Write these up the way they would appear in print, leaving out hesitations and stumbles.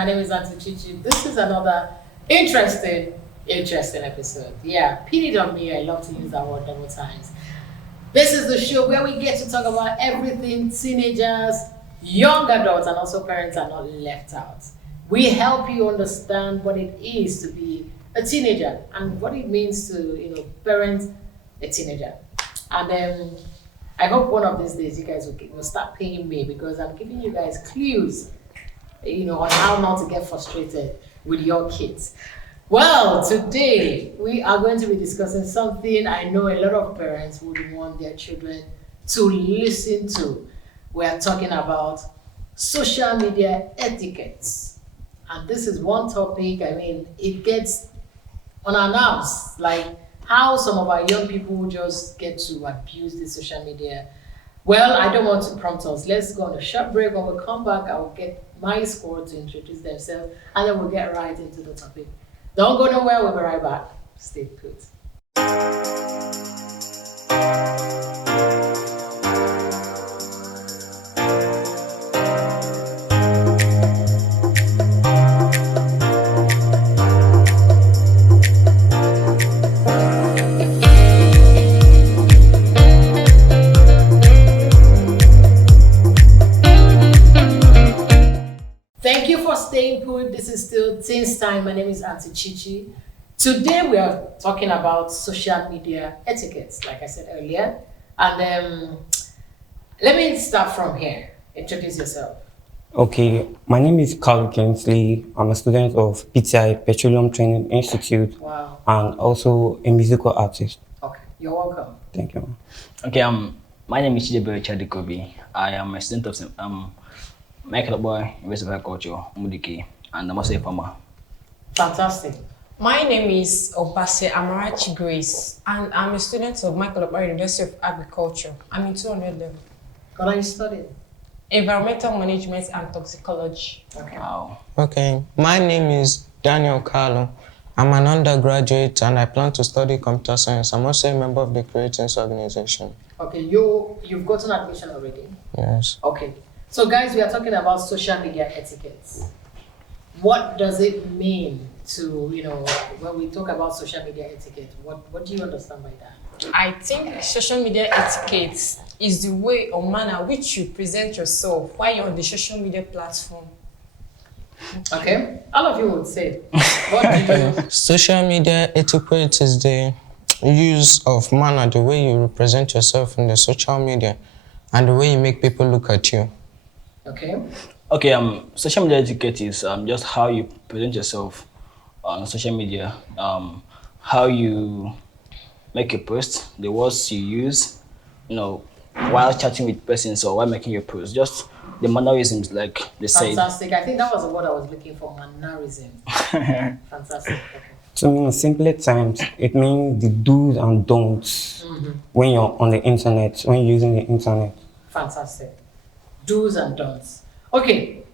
My name is Auntie Chichi. This is another interesting episode. Yeah, pin it on me. I love to use that word double times. This is the show where we get to talk about everything teenagers, young adults, and also parents are not left out. We help you understand what it is to be a teenager and what it means to, parent a teenager. And I hope one of these days you guys will start paying me because I'm giving you guys clues, on how not to get frustrated with your kids. Well, today we are going to be discussing something I know a lot of parents would want their children to listen to. We are talking about social media etiquettes. And this is one topic, it gets on our nerves, like how some of our young people just get to abuse the social media. Well, I don't want to prompt us. Let's go on a short break. When we come back, I will get my squad to introduce themselves, and then we'll get right into the topic. Don't go nowhere. We'll be right back. Stay put. Thank you for staying put. This is still Teens Time. My name is Auntie Chichi. Today we are talking about social media etiquettes, like I said earlier. And let me start from here. Introduce yourself. Okay, my name is Carl Kingsley. I'm a student of PTI Petroleum Training Institute. Wow. And also a musical artist. Okay, you're welcome. Thank you. Okay, my name is Chidebe Chadikobi. I am a student of Michael Boy, University of Agriculture, Mudiki, and I'm also a farmer. Fantastic. My name is Obase Amarachi Grace, and I'm a student of Michael Boy, University of Agriculture. I'm in 200 level. What are you studying? Environmental Management and Toxicology. Okay. Wow. Okay, my name is Daniel Carlo. I'm an undergraduate and I plan to study computer science. I'm also a member of the Creators Organization. Okay, you've gotten admission already? Yes. Okay. So guys, we are talking about social media etiquettes. What does it mean to, when we talk about social media etiquette, what do you understand by that? I think social media etiquette is the way or manner which you present yourself while you're on the social media platform. Okay, all of you would say, what do you... Social media etiquette is the use of manner, the way you represent yourself in the social media and the way you make people look at you. Okay. Okay, social media etiquette is just how you present yourself on social media, how you make a post, the words you use, while chatting with persons or while making your post, just the mannerisms, like they say. Fantastic. I think that was the word I was looking for, mannerism. Fantastic. Okay. So in simpler terms, it means the do's and don'ts when you're on the internet, when you're using the internet. Fantastic. Do's and don'ts. Okay.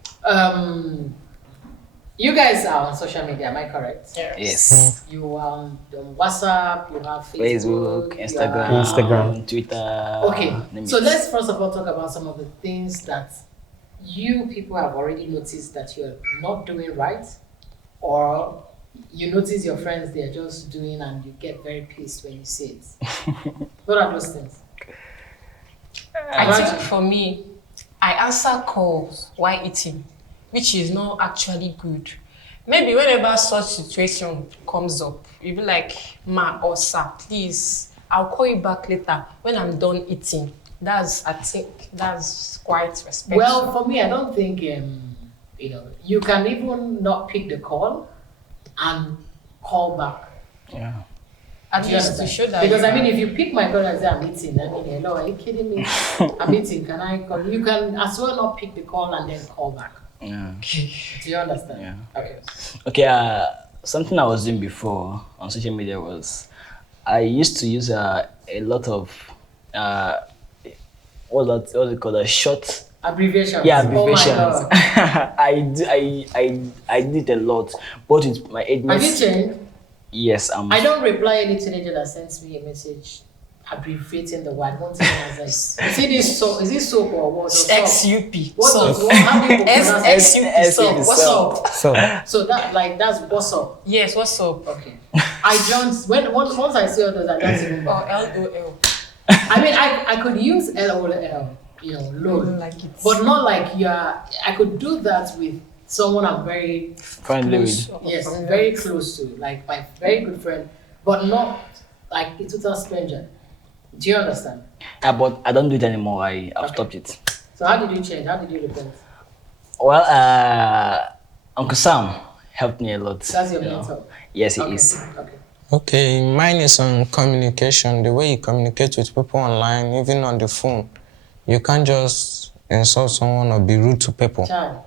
You guys are on social media, am I correct? Yes. You are on WhatsApp, you have Facebook, Instagram, Twitter. Okay. So let's first of all talk about some of the things that you people have already noticed that you're not doing right, or you notice your friends they're just doing and you get very pissed when you see it. What are those things? I think for me, I answer calls while eating, which is not actually good. Maybe whenever such situation comes up, you'll be like, ma or sir, please, I'll call you back later when I'm done eating. I think that's quite respectful. Well, for me, I don't think, you can even not pick the call and call back. Yeah. At least to show that. Because if you pick my call and say I'm eating, hello, are you kidding me? I'm eating, can I call? You can as well not pick the call and then call back. Yeah. Do you understand? Yeah. Okay. Okay, something I was doing before on social media was I used to use a lot of what's it called? A short abbreviations. Yeah, abbreviations. Oh my God. I did a lot, but with my age. Have you changed? Yes, I don't reply any teenager that sends me a message abbreviating the word. One thing I was like, is it this soap? Is it soap or what? Or soap? XUP. What Soap. does what? How do you pronounce XUP. Soap. What's up? So So that's what's up. Yes, what's up? Okay. I don't once I see all those, I don't even. Or LOL. I mean, I could use LOL, LOL, Like it. but not like I could do that with someone I'm very Friendly with. yes, very close to, like my very good friend, but not like a total stranger. Do you understand? But I don't do it anymore. I've stopped it. So how did you change? How did you repent? Well, Uncle Sam helped me a lot. That's your you know. mentor. Yes, he Okay. is. Okay. Okay, mine is on communication, the way you communicate with people online, even on the phone. You can't just insult someone or be rude to people. Child,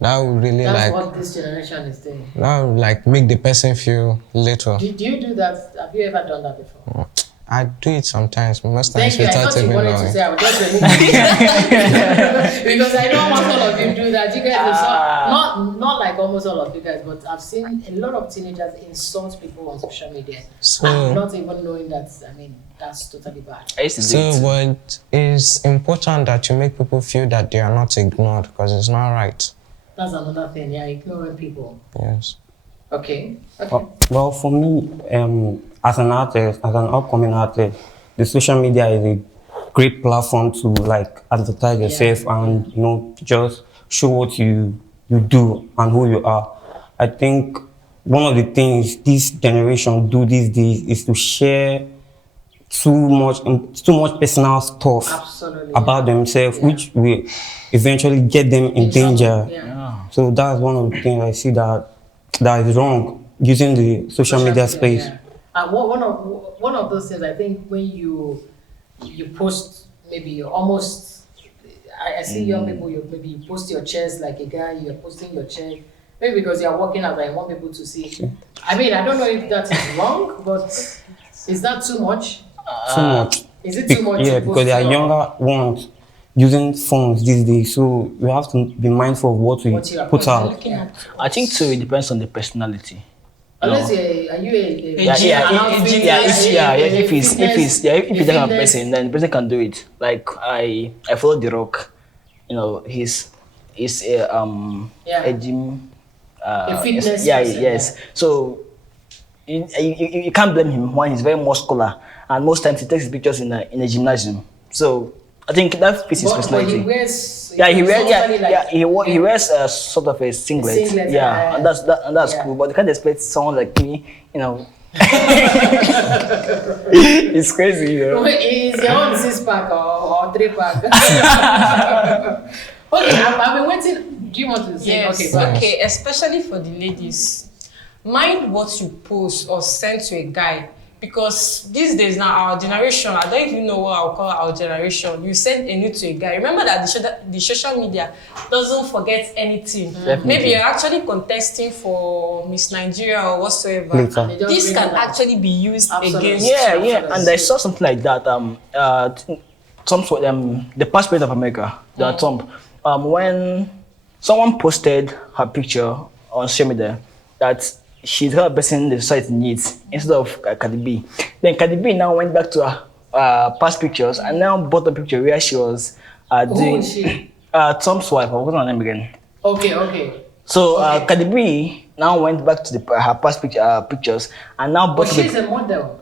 That would really that's what this generation is doing. that would like make the person feel little. Do you do that? Have you ever done that before? I do it sometimes, most Thank times you. I without thought you even wanted to knowing. say I would just remove it. Because I know almost all of you do that. You guys not like almost all of you guys, but I've seen a lot of teenagers insult people on social media. So- and not even knowing that, I mean, that's totally bad. I used to do So, it. but it's important that you make people feel that they are not ignored because it's not right. That's another thing. Yeah, ignoring people. Yes. Okay. Okay. well, for me, as an artist, as an upcoming artist, the social media is a great platform to like advertise yourself and just show what you do and who you are. I think one of the things this generation do these days is to share too much personal stuff Absolutely. about themselves, which will eventually get them in danger. Yeah. So that's one of the things I see that is wrong using the social media space. Yeah. And one of those things, I think, when you post, maybe you're almost, I see young people, maybe you post your chest like a guy, you're posting your chest, maybe because you're working out and you want people to see. I mean, I don't know if that is wrong, but is that too much? Too much. Is it too much? Yeah, to because post there are your- younger ones using phones these days, so we have to be mindful of what we What you are put out. posting. Yeah. I think too. It depends on the personality. Unless are you Yeah, if he's that kind of fitness- person, then the person can do it. Like I follow The Rock. He's a gym. A fitness Yeah, person, yes. So you can't blame him when he's very muscular, and most times he takes his pictures in a gymnasium. So I think that fits his But personality. he wears. He wears a sort of a singlet. Singlet, Yeah, and that's yeah. cool. But you can't expect someone like me, It's crazy, Is your own 6-pack or 3-pack? Okay, I've been waiting. Do you want to say? Yes. Okay, go Okay, especially for the ladies. Mind what you post or send to a guy. Because these days now, our generation, I don't even know what I'll call our generation. You send a nude to a guy. Remember that the social media doesn't forget anything. Definitely. Maybe you're actually contesting for Miss Nigeria or whatsoever. Later. They just This bring can it up. actually be used Absolutely. against Yeah, and I saw something like that. The past president of America, Donald Trump, when someone posted her picture on social media that she's the kind of person the society needs instead of Cardi B. Then Cardi B now went back to her past pictures and now bought a picture where she was Who doing is she? Trump's wife. What's her name again? Okay. So Okay. Cardi B now went back to her past pictures and now But bought she's a a model.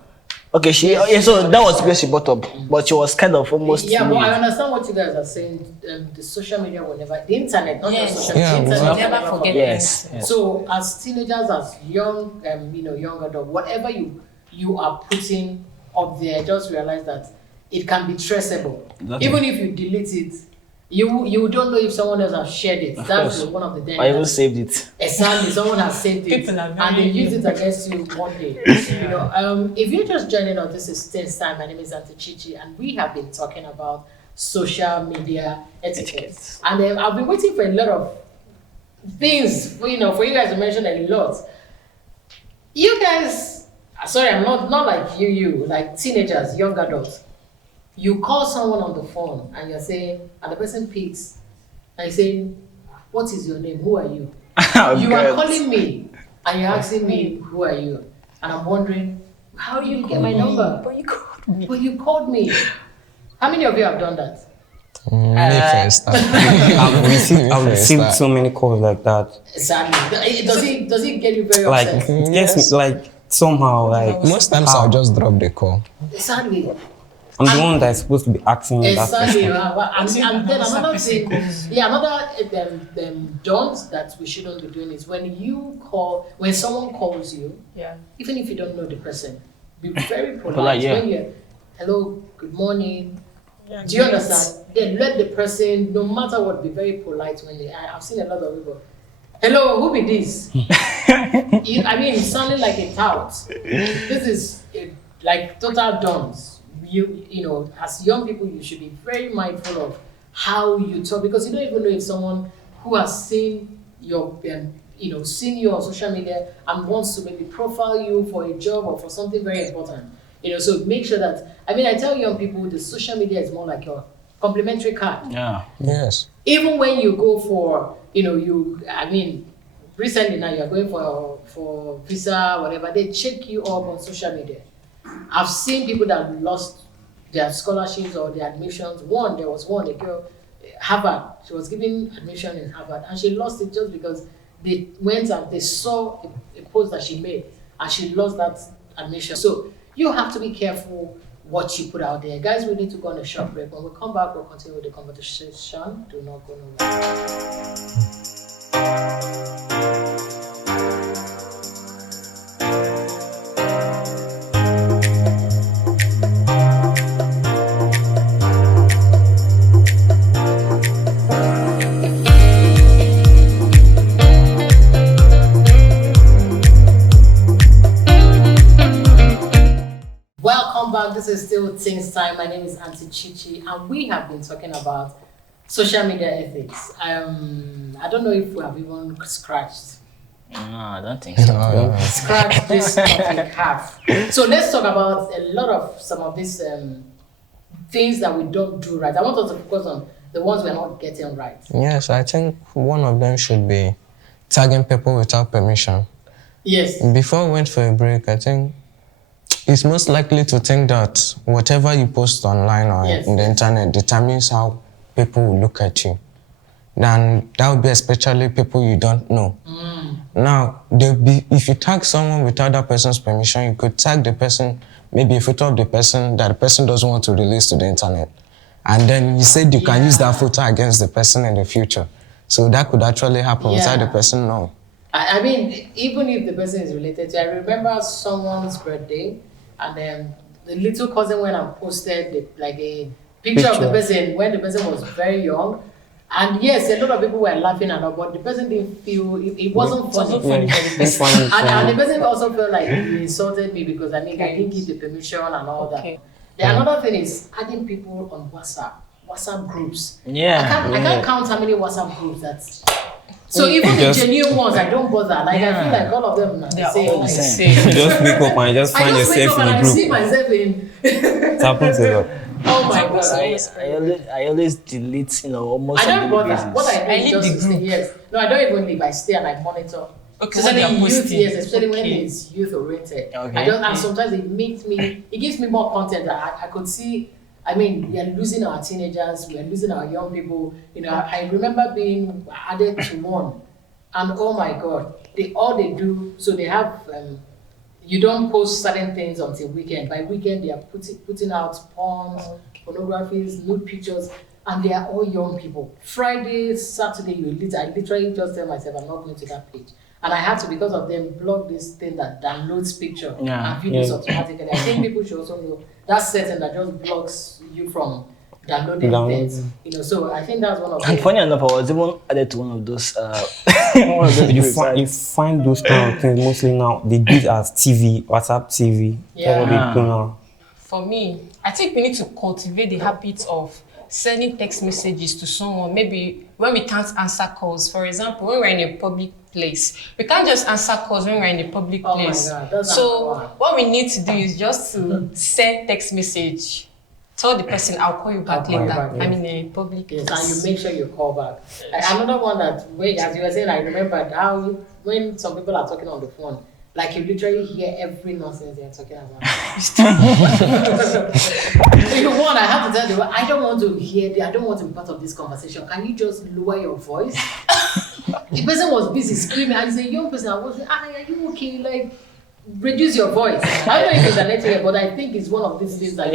okay. So that was where she bought up, but she was kind of almost. Yeah, but nude. I understand what you guys are saying. The social media will never, the internet, not Yes. just social Yeah, the internet well- will Never never forget forget. Yes. yes. So as teenagers, as young, young adult, whatever you are putting up there, just realize that it can be traceable. Exactly. Even if you delete it, you don't know if someone else has shared it. That's course. one of the I even dangers. saved it. Exactly, someone has saved it People are and they very- use it against you one day. If you're just joining us, this is Things Time. My name is Auntie Chichi, and we have been talking about social media etiquette. And I've been waiting for a lot of things, for you guys to mention a lot. You guys, sorry, I'm not like you, like teenagers, young adults. You call someone on the phone and you're saying, and the person picks, and you're saying, what is your name? Who are you? You are calling me and you're asking me, who are you? And I'm wondering, how do you get my number? But you called But you called me. How many of you have done that? Me first. I've received so many calls like that. Sadly. Does it get you very Like, upset? yes, like somehow, like Most times how? I'll just drop the call. Sadly. I'm the one that's supposed to be asking you that Exactly. question. And then another thing, another don't that we shouldn't be doing is when someone calls you, even if you don't know the person, be very polite. When you're, hello, good morning. Do you understand? Then let the person, no matter what, be very polite when I've seen a lot of people. Hello, who be this? It's sounding like a tout. This is like total dons. You know, as young people, you should be very mindful of how you talk, because you don't even know if someone who has seen your, seen you on social media and wants to maybe profile you for a job or for something very important. So make sure that, I tell young people the social media is more like your complimentary card. Yeah. Yes. Even when you go for, recently now you're going for visa, whatever, they check you up on social media. I've seen people that lost their scholarships or their admissions. There was a girl, Harvard, she was given admission in Harvard and she lost it just because they went and they saw a post that she made and she lost that admission. So you have to be careful what you put out there. Guys, we need to go on a short break. When we come back, we'll continue with the conversation. Do not go nowhere. This is still Things Time. My name is Auntie Chichi, and we have been talking about social media ethics. I don't know if we have even scratched. No, I don't think so. Scratched this topic half. So let's talk about some of these things that we don't do right. I want us to focus on the ones we're not getting right. Yes, I think one of them should be tagging people without permission. Yes. Before we went for a break, I think it's most likely to think that whatever you post online or in the internet determines how people will look at you. Then that would be especially people you don't know. Now, if you tag someone without that person's permission, you could tag the person, maybe a photo of the person that the person doesn't want to release to the internet. And then you said you can use that photo against the person in the future. So that could actually happen without the person knowing. Even if the person is related to, I remember someone's birthday, and then the little cousin went and posted a picture of the person when the person was very young. And yes, a lot of people were laughing at her, but the person didn't feel, it wasn't funny for the person. And the person also felt like you insulted me because I didn't give the permission and all that. Another thing is adding people on WhatsApp groups. Yeah. I can't count how many WhatsApp groups that's. So even the genuine ones, I don't bother. I feel like all of them are the same. Just wake up and just find yourself in a group. I see myself in. It happens a lot. Oh my God! I always delete, almost. I don't bother. Basis. What I do is just stay. Yes. No, I don't even leave. I stay and I monitor. Okay, especially youth, especially when it's youth oriented. Okay. And sometimes it gives me more content that I could see. We are losing our teenagers, we are losing our young people. I remember being added to one, and oh my God, they do. So they have, you don't post certain things until weekend. By weekend, they are putting out porn, pornographies, nude pictures, and they are all young people. Friday, Saturday, I literally just tell myself, I'm not going to that page. And I had to, because of them, block this thing that downloads picture and videos automatically. I think people should also know that setting that just blocks you from downloading things. So I think that's one of. And funny enough, I was even added to one of those. You find those kind of things mostly now. They do it as TV, WhatsApp TV. Yeah. For me, I think we need to cultivate the habit of sending text messages to someone. Maybe when we can't answer calls, for example, when we're in a public place, we can't just answer calls when we're in a public place. My God, so what we need to do is just to send text message. Tell the person, I'll call you back later. I'm in a public place. And you make sure you call back. Another one that, as you were saying, I remembered how when some people are talking on the phone, Like you literally hear every nonsense they're talking about. I have to tell you, I don't want to hear. I don't want to be part of this conversation. Can you just lower your voice? The person was busy screaming, and he's a young person. I was like, are you okay? Like, reduce your voice. I don't know if it's an etiquette, but I think it's one of these things that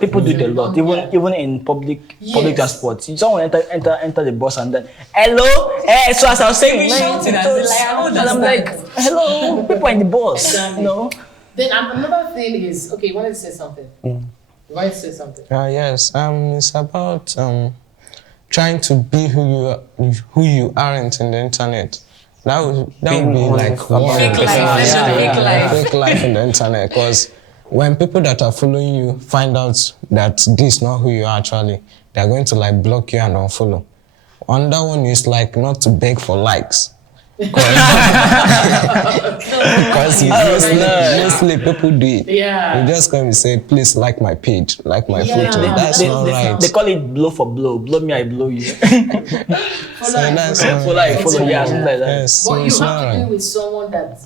people do it a lot, even in public transport. Someone enter the bus and then hello, so as I was saying, and I'm like, hello, people in the bus, exactly. Then another thing is, okay, you wanted to say something. You wanted to say something. Yes. It's about trying to be who you aren't in the internet. That would be like about fake life in the internet. Because when people that are following you find out that this is not who you are actually, they're going to like block you and unfollow. Another one is like not to beg for likes. Because mostly people do it. Yeah. You just come and say, please like my page, like my photo. That's not right. They call it blow for blow. Blow me, I blow you. Follow, yeah, something like that. Yes, but you so have to do it with someone that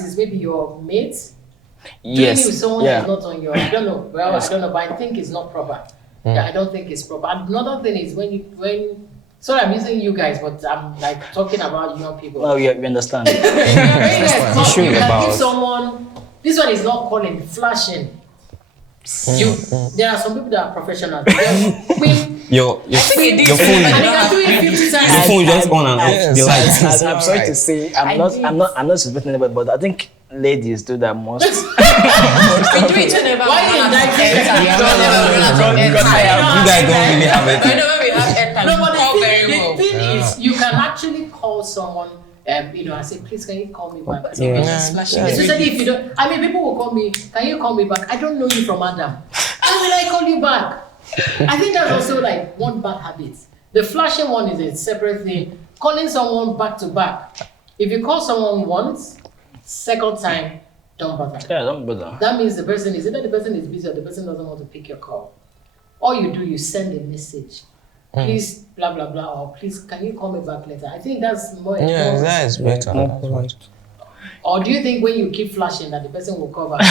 is maybe your mate. Yes. Doing it with someone that's not on your, I don't know. Well, I don't know, but I think it's not proper. Yeah, I don't think it's proper. Another thing is when sorry, I'm using you guys, but I'm like talking about young people. Oh, yeah, we understand. You can give someone. This one is not calling, flashing. There are some people that are professional. Your phone. And they can do it 50 times. Your phone just on and off. The lights. I'm sorry to say, I'm not suspecting anybody, but I think ladies do that most. We do it whenever Why you You guys don't really have it. Whenever we have airtime, No, we but call the very well. thing is, you can actually call someone, I say, please, can you call me back? Especially if you don't, people will call me, can you call me back? I don't know you from Adam. How will I call you back? I think that's also like one bad habit. The flashing one is a separate thing. Calling someone back to back. If you call someone once, second time, don't bother. Yeah, don't bother. That means the person is either the person is busy or the person doesn't want to pick your call. All you do, you send a message. Please, blah, blah, blah, or please, can you call me back later? I think that's more important. Yeah, that is better. Or do you think when you keep flashing that the person will call back?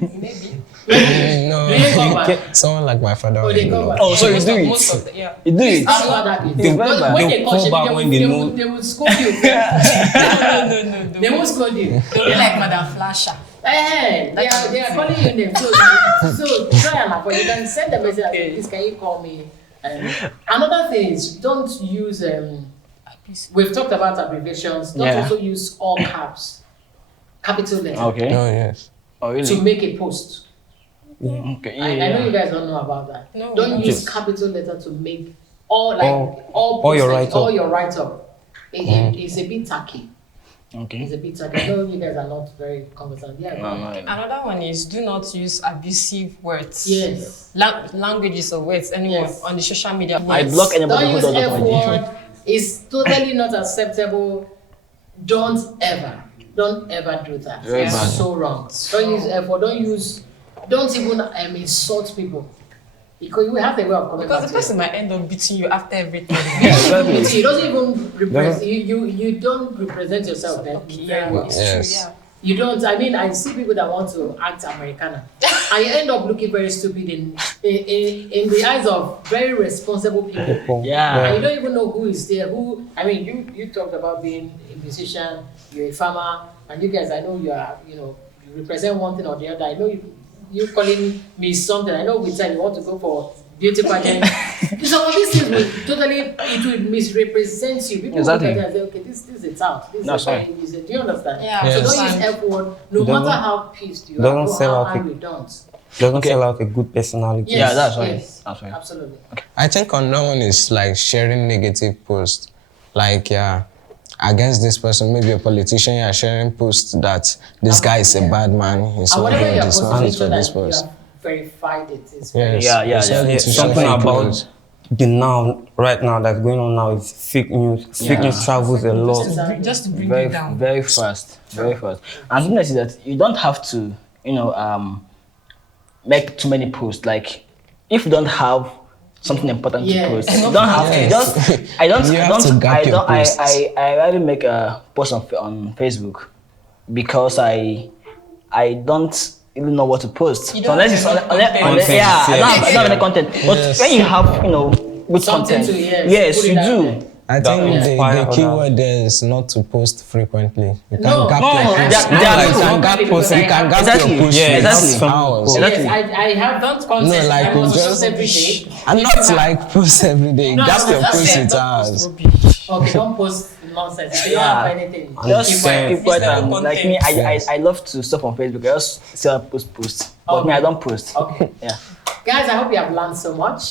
Maybe. No, Do you call back? someone like my father. Oh, they call back. Oh, so you do it. Most of the, You do it. That's what that is. It's very bad. When they They'll call back when they know. they will scold you. no. They won't scold you. They'll be like Madam Flasher. Hey, they are calling you name. So try and avoid. You can send a message. Please, can you call me? Another thing is don't use. We've talked about abbreviations. Don't also use all caps, capital letter. Okay. Oh yes. Oh, really? To make a post. Okay. I know you guys don't know about that. No. Don't use capital letter to make all your write-up. All your write-up. It's a bit tacky. Okay. It's a bit tacky. I know you guys are not very conversant. Yeah. No. Another one is do not use abusive words. Yes. Languages or words anymore on the social media. I block anybody Don't who use doesn't F like word. It's totally not acceptable. Don't ever do that. Very It's bad. so wrong. Don't use F word. Don't even insult people. Because you have the way of coming Because back the person might end up beating you after everything. You doesn't even represent you don't represent yourself then very well. It's Yes. true, yeah. You don't. I see people that want to act Americana, and you end up looking very stupid in the eyes of very responsible people. Yeah. And you don't even know who is there. You talked about being a musician, you're a farmer, and you guys, I know you represent one thing or the other. I know you calling me something. I know we said you want to go for beauty pageant. So these things will misrepresent you. People Exactly. look at it and say, okay, this is a tout. This That's is a right. very easy. Do you understand? Yeah. So Yes. don't use F word, no matter how pissed you are, Don't or sell how out angry, don't. Doesn't sell out a good personality. Yeah, that's right. Yes, That's right. absolutely. I think another one is like sharing negative posts. Like, against this person, maybe a politician, you're sharing posts that this guy is a bad man, he's And not whatever good, you're he's not posting, fit so for this that you person. have verified it. It's Yes. Yeah. So you need to Something share about posts. the right now that's going on now is fake news. Fake news travels a lot. Just to bring Very, it down. very fast. Very fast. And the thing is that you don't have to, make too many posts. Like, if you don't have something important Yes. to post, you don't have to. You have to gap your posts. I rarely make a post on Facebook. because I don't even know what to post. You So don't unless it's have content. yeah, I don't Yes. have any content. But Yes. when you have, good Something content, to, yes, yes, put it you out do. there. I That think inspire the others. keyword there is not to post frequently. You can No, gap no, your I- post. I- No, I- like, you I- can gap, because you I can have- gap Exactly. your post Yeah, with exactly. hours. Exactly. Yes, I have done content. No, like I we must just post every day. and not like post every day. No, Gap your that's post it. with Don't hours. post rubbish. Okay, don't post nonsense. If you don't Yeah. have anything, Just keep quiet. keep quiet Reasonable and like me, content. I love to stuff on Facebook. I just see how post. But me, Okay. I don't post. Okay. Yeah. Guys, I hope you have learned so much.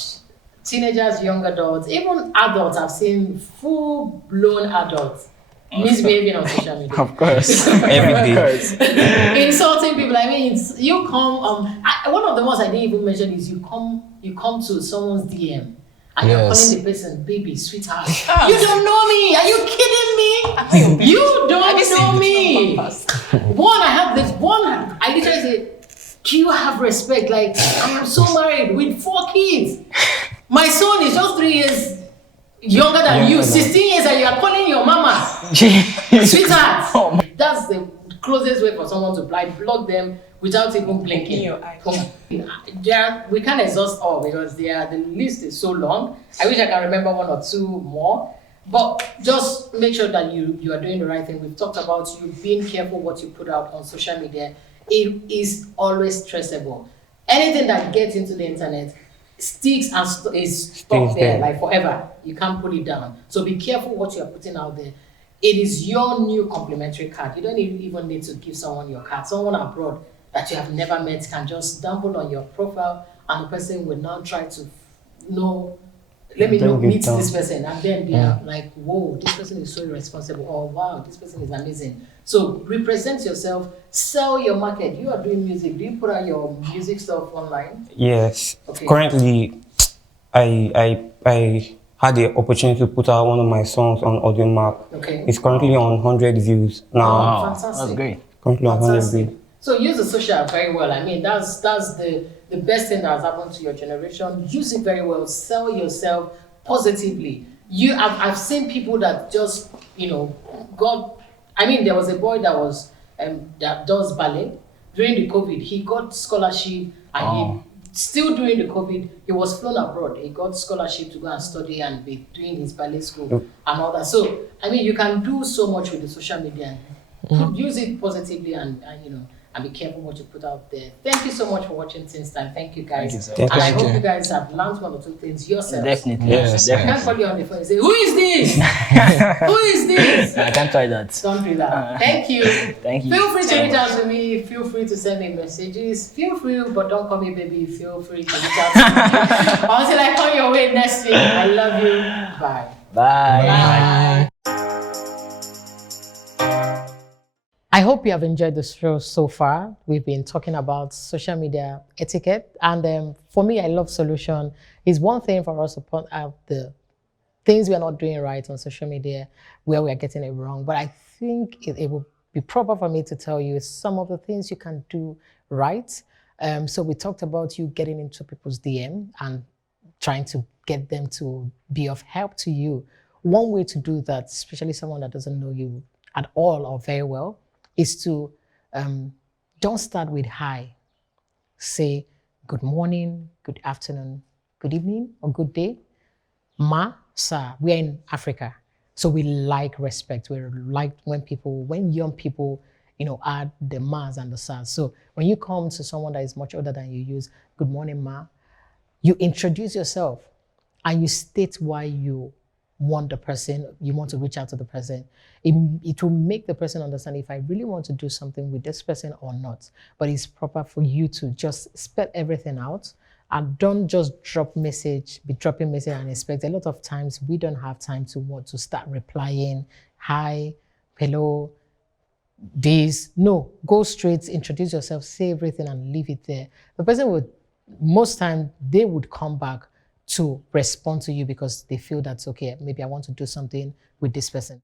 Teenagers, young adults, even adults, I've seen full-blown adults misbehaving on social media. Of course. Every Of day. course. Insulting people. I mean, you come. One of the ones I didn't even mention is you come to someone's DM and you're Yes. calling the person baby, sweetheart. Ah. You don't know me. Are you kidding me? You don't know me. One, I have this one. I literally say, do you have respect? Like, I am so married with 4 kids. My son is just 3 years younger than you, 16 years, and you are calling your mama sweetheart. Oh That's the closest way for someone to block them without even blinking. In your eye. We can't exhaust all because the list is so long. I wish I can remember 1 or 2 more. But just make sure that you are doing the right thing. We've talked about you being careful what you put out on social media. It is always traceable. Anything that gets into the internet sticks and is stuck Stays there there. like forever. You can't put it down. So be careful what you are putting out there. It is your new complimentary card. You don't even need to give someone your card. Someone abroad that you have never met can just stumble on your profile, and the person will now try to know. Let me Bring it meet down. this person, and then they are like, whoa, this person is so irresponsible, or wow, this person is amazing. So represent yourself, sell your market. You are doing music. Do you put out your music stuff online? Yes. Okay. Currently, I had the opportunity to put out one of my songs on Audio Mark. Okay. It's currently on 100 views now. Wow. Fantastic. That's great. Currently on 100 Fantastic. views. So use the social very well. I mean, that's the best thing that has happened to your generation. Use it very well. Sell yourself positively. I've seen people that just got. I mean, there was a boy that was that does ballet during the COVID. He got scholarship, and he still during the COVID he was flown abroad. He got scholarship to go and study and be doing his ballet school and all that. So I mean, you can do so much with the social media. Use it positively and be careful what you put out there. Thank you so much for watching Since Time. Thank you guys. Thank you, sir. And I Thank hope you. you guys have learned 1 or 2 things yourselves. Definitely. Yes. I can't Definitely. call you on the phone and say, who is this? Who is this? I can't try that. Don't do that. Thank you. Thank you. Feel free to so reach much. out to me. Feel free to send me messages. Feel free, but don't call me baby. Feel free to reach out to me. Until I come your way next week. I love you. Bye. Bye. I hope you have enjoyed the show so far. We've been talking about social media etiquette. And for me, I love solution. It's one thing for us to point out the things we are not doing right on social media, where we are getting it wrong. But I think it will be proper for me to tell you some of the things you can do right. So we talked about you getting into people's DM and trying to get them to be of help to you. One way to do that, especially someone that doesn't know you at all or very well, is to don't start with hi. Say good morning, good afternoon, good evening, or good day. Ma, sir. We're in Africa, so we like respect. We like when young people, add the mas and the sars. So when you come to someone that is much older than you, use good morning, ma. You introduce yourself and you state why you want to reach out to the person. It will make the person understand if I really want to do something with this person or not. But it's proper for you to just spell everything out and don't just dropping message and expect. A lot of times we don't have time to want to start replying, hi, hello, this. No, go straight, introduce yourself, say everything and leave it there. The person most time they would come back to respond to you because they feel that's okay, maybe I want to do something with this person.